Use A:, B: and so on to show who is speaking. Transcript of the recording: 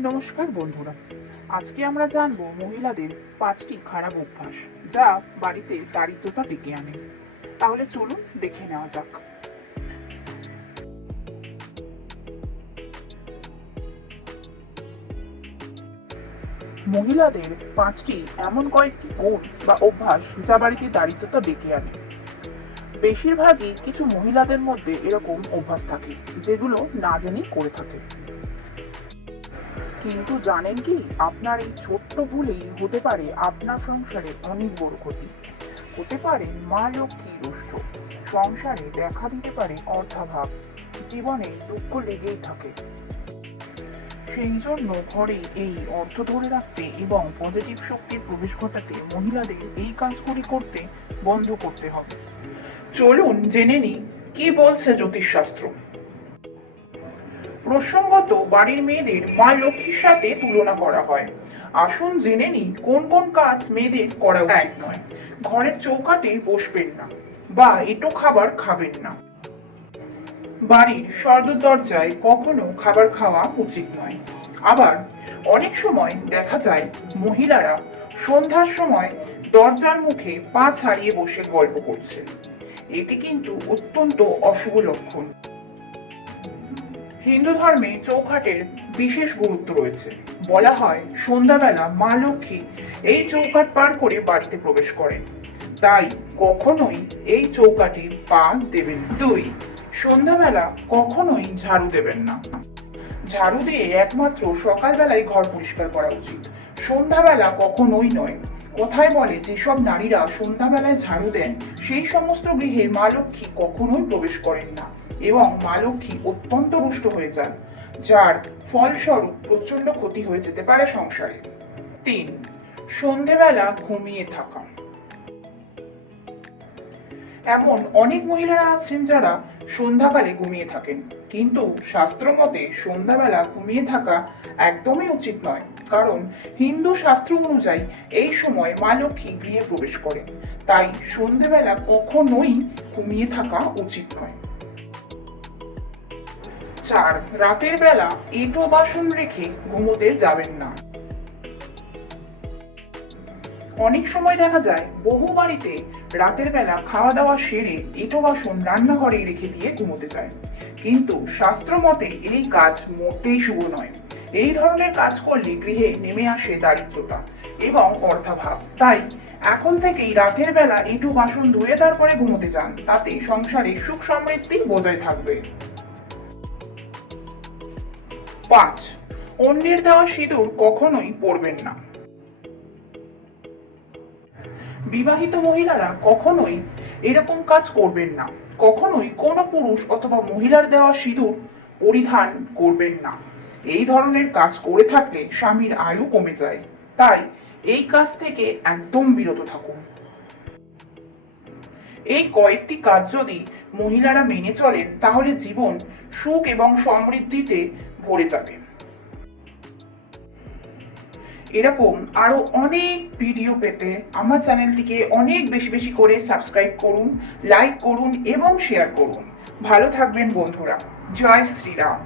A: নমস্কার বন্ধুরা। আজকে আমরা জানব মহিলাদের পাঁচটি খারাপ অভ্যাস যা বাড়িতে দারিদ্রতা ডেকে আনে। তাহলে চলুন দেখে নেওয়া যাক। মহিলাদের পাঁচটি এমন কয়েকটি গুণ বা অভ্যাস যা বাড়িতে দারিদ্রতা ডেকে আনে। বেশিরভাগই কিছু মহিলাদের মধ্যে এরকম অভ্যাস থাকে, যেগুলো না জেনেই করে থাকে। কিন্তু জানেন কি, আপনার এই ছোট্ট ভুলেই হতে পারে আপনার সংসারে অনেক বড় ক্ষতি। হতে পারে মা লক্ষ্মী রুষ্ট। সংসারে দেখা দিতে পারে অর্থাভাব। জীবনে দুঃখ লেগেই থাকে। সেই জন্য ঘরে এই অর্থ ধরে রাখতে এবং পজিটিভ শক্তির প্রবেশ ঘটাতে মহিলাদের এই কাজগুলি করতে বন্ধ করতে হবে। চলুন জেনে নিই, কি বলছে জ্যোতিষশাস্ত্র? প্রসঙ্গত বাড়ির মেয়েদের মা লক্ষ্মীর সাথে তুলনা করা হয়। আসুন জেনে নিই কোন কোন কাজ মেয়েদের করা উচিত নয়। ঘরের চৌকাটে বসবেন না বা এটো খাবার খাবেন না। বাড়ির সদর দরজায় কখনো খাবার খাওয়া উচিত নয়। আবার অনেক সময় দেখা যায় মহিলারা সন্ধ্যার সময় দরজার মুখে পা ছাড়িয়ে বসে গল্প করছে। এটি কিন্তু অত্যন্ত অশুভ লক্ষণ। হিন্দু ধর্মে চৌখাটের বিশেষ গুরুত্ব রয়েছে। বলা হয়, সন্ধ্যাবেলা মা লক্ষ্মী এই চৌকাট পার করে বাড়িতে প্রবেশ করেন। তাই কখনোই এই চৌকাটে পা দেবেন দুই, সন্ধ্যাবেলা কখনোই ঝাড়ু দেবেন না। ঝাড়ু দিয়ে একমাত্র সকালবেলায় ঘর পরিষ্কার করা উচিত। সন্ধ্যাবেলা কখনোই নয়। কথায় বলে, যেসব নারীরা সন্ধ্যাবেলায় ঝাড়ু দেন, সেই সমস্ত গৃহে মা লক্ষ্মী কখনোই প্রবেশ করেন না। এবং মা লক্ষ্মী অত্যন্ত রুষ্ট হয়ে যান, যার ফলস্বরূপ প্রচণ্ড ক্ষতি হয়ে যেতে পারে সংসারে। তিন, সন্ধেবেলা ঘুমিয়ে থাকা। এমন অনেক মহিলারা আছেন যারা সন্ধ্যাকালে ঘুমিয়ে থাকেন, কিন্তু শাস্ত্র মতে সন্ধ্যাবেলা ঘুমিয়ে থাকা একদমই উচিত নয়, কারণ হিন্দু শাস্ত্র অনুযায়ী এই সময় মা লক্ষ্মী গৃহে প্রবেশ করেন। তাই সন্ধ্যেবেলা কখনোই ঘুমিয়ে থাকা উচিত নয়। চার রাতের বেলা এঁটো বাসন রেখে ঘুমোতে যাবেন না। অনেক সময় দেখা যায়, বহু বাড়িতে রাতের বেলা খাওয়া দাওয়া সেরে এঁটো বাসন রান্নাঘরে রেখে দিয়ে ঘুমোতে যায়। কিন্তু শাস্ত্র মতে এই কাজ মোটেই শুভ নয়। এই ধরনের কাজ করলে গৃহে নেমে আসে দারিদ্রতা এবং অর্থাভাব। তাই এখন থেকেই রাতের বেলা এঁটো বাসন ধুয়ে তারপরে ঘুমোতে যান, তাতে সংসারে সুখ সমৃদ্ধি বজায় থাকবে। পাঁচ। অন্যের দেওয়া সিঁদুর কখনোই পরবেন না। বিবাহিত মহিলারা কখনোই এরকম কাজ করবেন না। কখনোই কোনো পুরুষ অথবা মহিলার দেওয়া সিঁদুর পরিধান করবেন না। এই ধরনের কাজ করে থাকলে স্বামীর আয়ু কমে যায়। তাই এই কাজ থেকে একদম বিরত থাকুন। এই কয়েকটি কাজ যদি মহিলারা মেনে চলেন, তাহলে জীবন সুখ এবং সমৃদ্ধিতে ভরে যাবে এরকম আরও অনেক ভিডিও পেতে আমার চ্যানেলটিকে অনেক বেশি বেশি করে সাবস্ক্রাইব করুন লাইক করুন এবং শেয়ার করুন। ভালো থাকবেন বন্ধুরা। জয় শ্রীরাম।